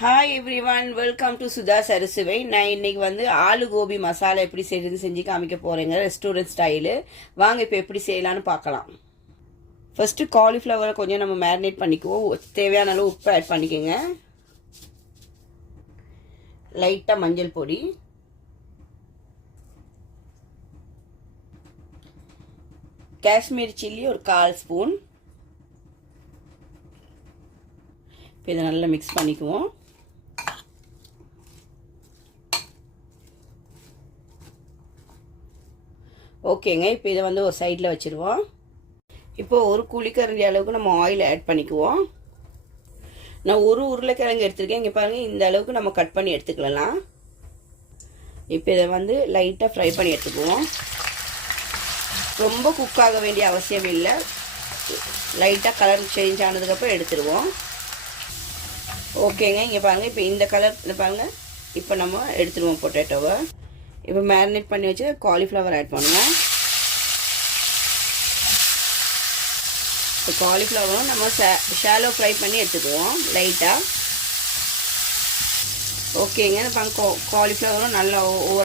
Hi everyone, welcome to சுதா சரசுவை. நான் இன்னைக்கு வந்து ஆலு கோபி மசாலா எப்படி செய்யறதுன்னு செஞ்சு காமிக்க போறேங்க, ரெஸ்டாரண்ட் ஸ்டைலு. வாங்க இப்போ எப்படி செய்யலான்னு பார்க்கலாம். ஃபர்ஸ்ட்டு காலிஃப்ளவரை கொஞ்சம் நம்ம மேரினேட் பண்ணிக்குவோம். தேவையான அளவு உப்பு ஆட் பண்ணிக்கோங்க. லைட்டாக மஞ்சள் பொடி, காஷ்மீர் சில்லி ஒரு 1/4 ஸ்பூன். இப்போ இதை நல்லா மிக்ஸ் பண்ணிக்குவோம். ஓகேங்க, இப்போ இதை வந்து ஒரு சைடில் வச்சுருவோம். இப்போ ஒரு குழிக்கரண்டி அளவுக்கு நம்ம ஆயில் ஆட் பண்ணிக்குவோம். நான் ஒரு உருளைக்கிழங்கு எடுத்துருக்கேன். இங்கே பாருங்கள், இந்த அளவுக்கு நம்ம கட் பண்ணி எடுத்துக்கலாம். இப்போ இதை வந்து லைட்டாக ஃப்ரை பண்ணி எடுத்துக்குவோம். ரொம்ப குக் ஆக வேண்டிய அவசியம் இல்லை. லைட்டாக கலர் சேஞ்ச் ஆனதுக்கப்புறம் எடுத்துருவோம். ஓகேங்க, இங்கே பாருங்கள், இப்போ இந்த கலரில் பாருங்கள். இப்போ நம்ம எடுத்துருவோம் பொட்டேட்டோவை. இப்போ மேரினேட் பண்ணி வச்சு காலிஃப்ளவர் ஆட் பண்ணுவோம். இப்போ காலிஃப்ளவரும் நம்ம ஷாலோ ஃப்ரை பண்ணி எடுத்துக்குவோம் லைட்டாக. ஓகேங்க, இப்போ காலிஃப்ளவரும் நல்லா